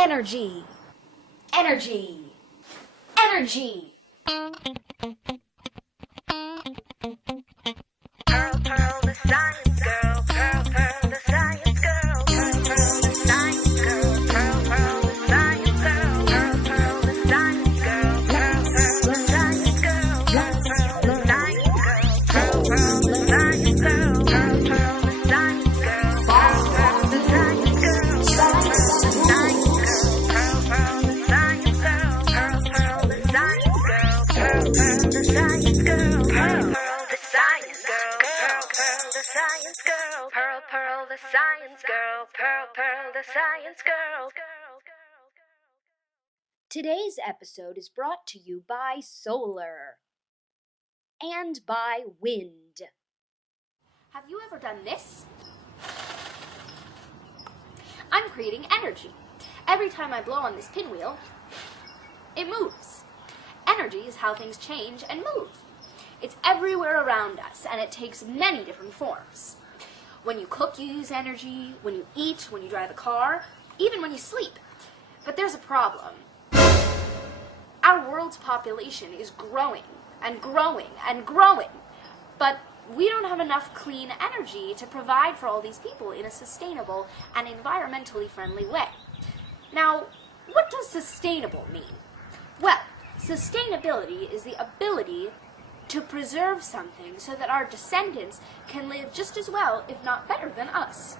Energy. Energy. Energy. Pearl, Pearl, the science girl. Pearl, Pearl, the science girl. Pearl, Pearl, the science girl. Pearl, Pearl, the science girl. Pearl, Pearl, the science girl. Pearl, Pearl, the science girl. Pearl, Pearl, the science girl. Pearl, Pearl, the science girl. Pearl, Pearl, the science girl. Pearl, Pearl, the science girl. Pearl, Pearl, the science girl. Pearl, Pearl, the science girl. Pearl, Pearl, the science girl. Pearl, Pearl, the science girl. Pearl, Pearl, the science girl. Pearl, Pearl, the science girl. Pearl, Pearl, the science girl. Today's episode is brought to you by solar and by wind. Have you ever done this? I'm creating energy. Every time I blow on this pinwheel, it moves. Energy is how things change and move. It's everywhere around us, and it takes many different forms. When you cook, you use energy. When you eat, when you drive a car, even when you sleep. But there's a problem. Our world's population is growing and growing and growing, but we don't have enough clean energy to provide for all these people in a sustainable and environmentally friendly way. Now, what does sustainable mean? Well, sustainability is the ability to preserve something so that our descendants can live just as well, if not better than us.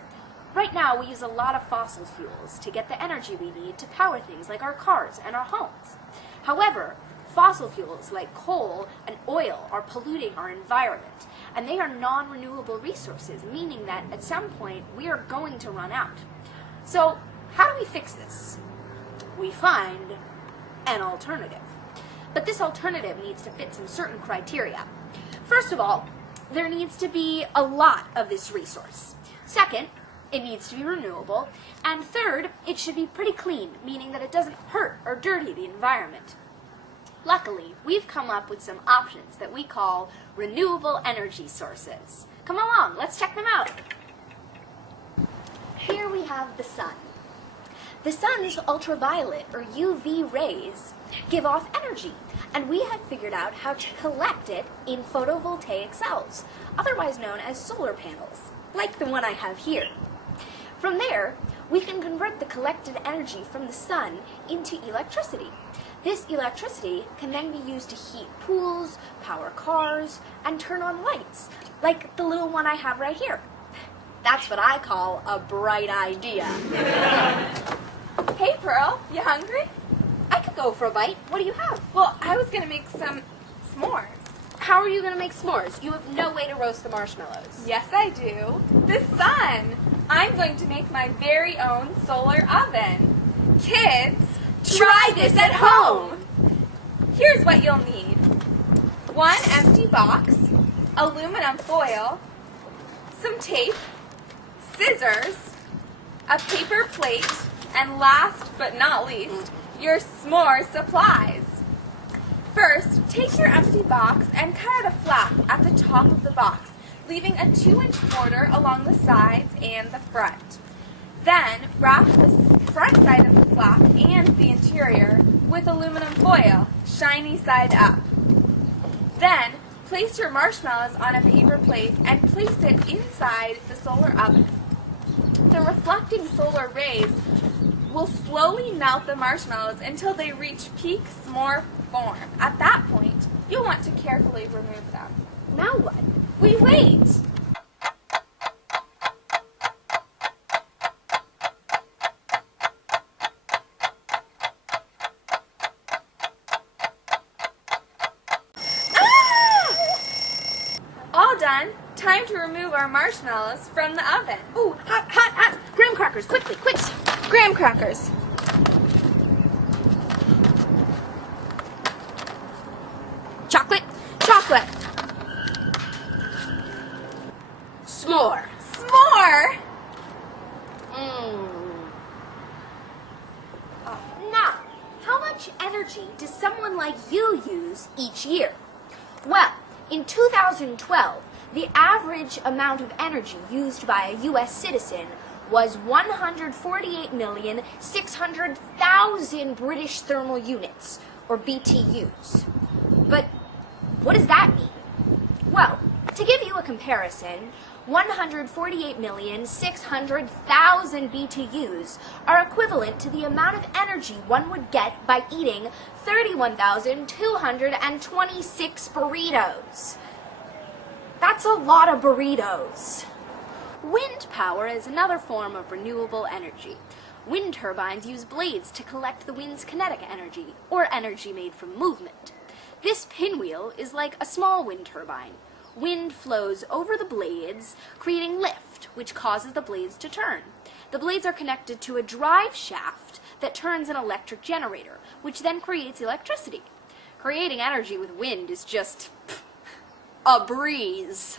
Right now, we use a lot of fossil fuels to get the energy we need to power things like our cars and our homes. However, fossil fuels like coal and oil are polluting our environment, and they are non-renewable resources, meaning that at some point we are going to run out. So, how do we fix this? We find an alternative. But this alternative needs to fit some certain criteria. First of all, there needs to be a lot of this resource. Second, it needs to be renewable. And third, it should be pretty clean, meaning that it doesn't hurt or dirty the environment. Luckily, we've come up with some options that we call renewable energy sources. Come along, let's check them out. Here we have the sun. The sun's ultraviolet, or UV rays, give off energy, and we have figured out how to collect it in photovoltaic cells, otherwise known as solar panels, like the one I have here. From there, we can convert the collected energy from the sun into electricity. This electricity can then be used to heat pools, power cars, and turn on lights, like the little one I have right here. That's what I call a bright idea. Hey, Pearl, you hungry? I could go for a bite. What do you have? Well, I was going to make some s'mores. How are you going to make s'mores? You have no way to roast the marshmallows. Yes, I do. The sun. I'm going to make my very own solar oven. Kids, try this at home. Here's what you'll need. 1 empty box, aluminum foil, some tape, scissors, a paper plate, and last but not least, your s'more supplies. First, take your empty box and cut out a flap at the top of the box, leaving a 2-inch border along the sides and the front. Then, wrap the front side of the flap and the interior with aluminum foil, shiny side up. Then, place your marshmallows on a paper plate and place it inside the solar oven. The reflecting solar rays will slowly melt the marshmallows until they reach peak s'more form. At that point, you'll want to carefully remove them. Now what? We wait! All done. Time to remove our marshmallows from the oven. Ooh, hot, hot, hot! Graham crackers, quickly, quick! Graham crackers. Chocolate, Chocolate. s'more. S'more. Now, how much energy does someone like you use each year? Well, in 2012, the average amount of energy used by a U.S. citizen was 148,600,000 British thermal units, or BTUs. But what does that mean? Well, to give you a comparison, 148,600,000 BTUs are equivalent to the amount of energy one would get by eating 31,226 burritos. That's a lot of burritos. Wind power is another form of renewable energy. Wind turbines use blades to collect the wind's kinetic energy, or energy made from movement. This pinwheel is like a small wind turbine. Wind flows over the blades, creating lift, which causes the blades to turn. The blades are connected to a drive shaft that turns an electric generator, which then creates electricity. Creating energy with wind is just a breeze.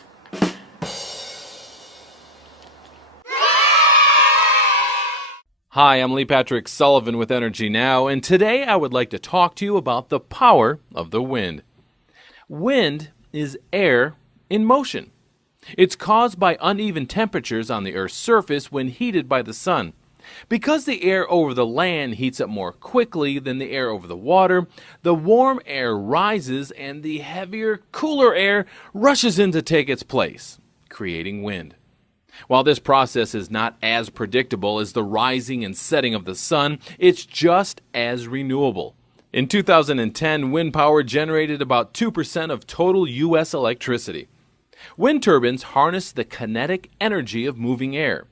Hi, I'm Lee Patrick Sullivan with Energy Now, and today I would like to talk to you about the power of the wind. Wind is air in motion. It's caused by uneven temperatures on the Earth's surface when heated by the sun. Because the air over the land heats up more quickly than the air over the water, the warm air rises and the heavier, cooler air rushes in to take its place, creating wind. While this process is not as predictable as the rising and setting of the sun, it's just as renewable. In 2010, wind power generated about 2% of total U.S. electricity. Wind turbines harness the kinetic energy of moving air.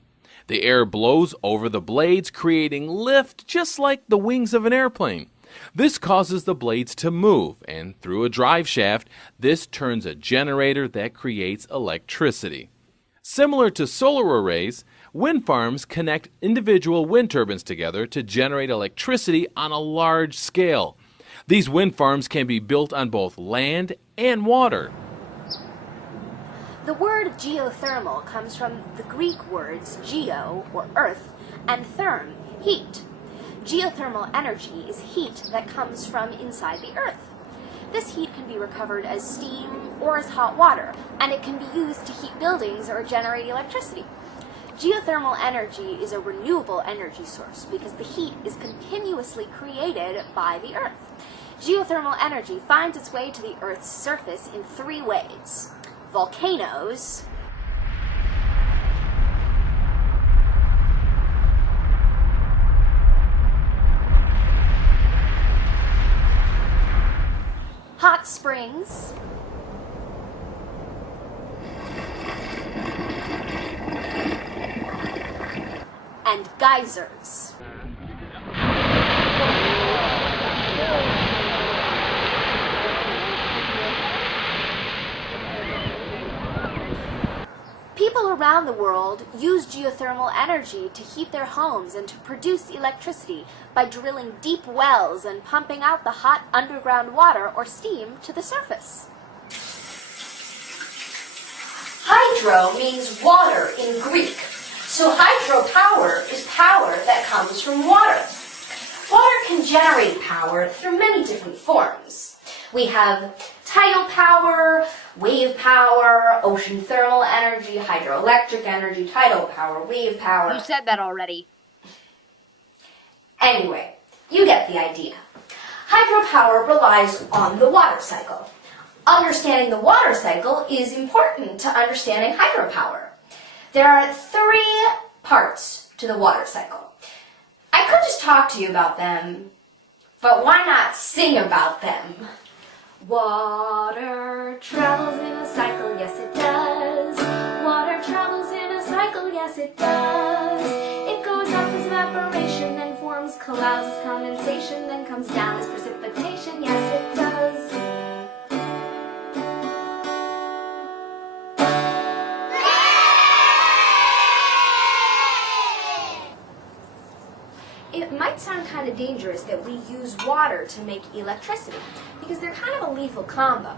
The air blows over the blades, creating lift just like the wings of an airplane. This causes the blades to move, and through a drive shaft, this turns a generator that creates electricity. Similar to solar arrays, wind farms connect individual wind turbines together to generate electricity on a large scale. These wind farms can be built on both land and water. The word geothermal comes from the Greek words geo, or earth, and therm, heat. Geothermal energy is heat that comes from inside the earth. This heat can be recovered as steam or as hot water, and it can be used to heat buildings or generate electricity. Geothermal energy is a renewable energy source because the heat is continuously created by the earth. Geothermal energy finds its way to the Earth's surface in three ways: volcanoes, hot springs, and geysers. People around the world use geothermal energy to heat their homes and to produce electricity by drilling deep wells and pumping out the hot underground water or steam to the surface. Hydro means water in Greek, so hydropower is power that comes from water. Water can generate power through many different forms. We have tidal power, wave power, ocean thermal energy, hydroelectric energy, tidal power, wave power. You said that already. Anyway, you get the idea. Hydropower relies on the water cycle. Understanding the water cycle is important to understanding hydropower. There are three parts to the water cycle. I could just talk to you about them, but why not sing about them? Water travels in a cycle, yes it does. Water travels in a cycle, yes it does. It goes up as evaporation, then forms clouds as condensation, then comes down as precipitation, yes it does. It might sound kind of dangerous that we use water to make electricity, because they're kind of a lethal combo.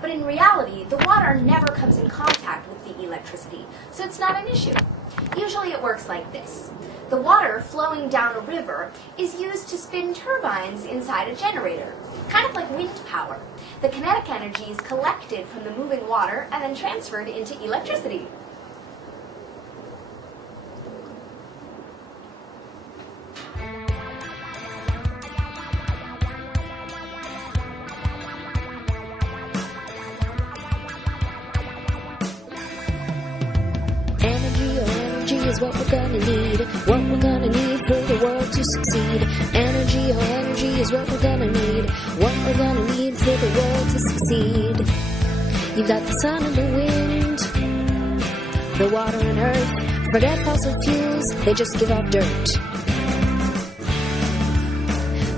But in reality, the water never comes in contact with the electricity, so it's not an issue. Usually it works like this. The water flowing down a river is used to spin turbines inside a generator, kind of like wind power. The kinetic energy is collected from the moving water and then transferred into electricity. is what we're gonna need. What we're gonna need for the world to succeed. Energy, oh energy is what we're gonna need. What we're gonna need for the world to succeed. You've got the sun and the wind, the water and earth. Forget fossil fuels, they just give off dirt.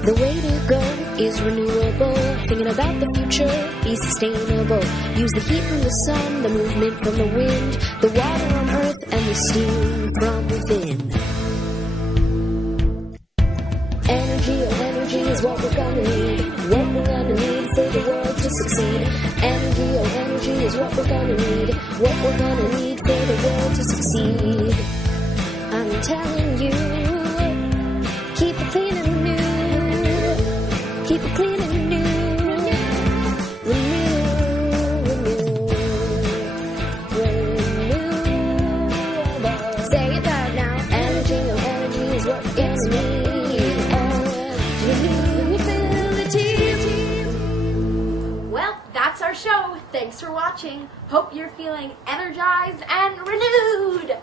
The way to go is renewable. Thinking about the future, be sustainable. Use the heat from the sun, the movement from the wind, the water on earth, and the steam from within. Energy, oh energy is what we're gonna need. What we're gonna need for the world to succeed. Energy, oh energy is what we're gonna need. What we're gonna need for the world to succeed. I'm telling you, keep it clean and renew. Keep it clean and renew. Renew, renewable. Say it loud now. Energy, oh energy is what we're gonna need. Well, that's our show. Thanks for watching. Hope you're feeling energized and renewed.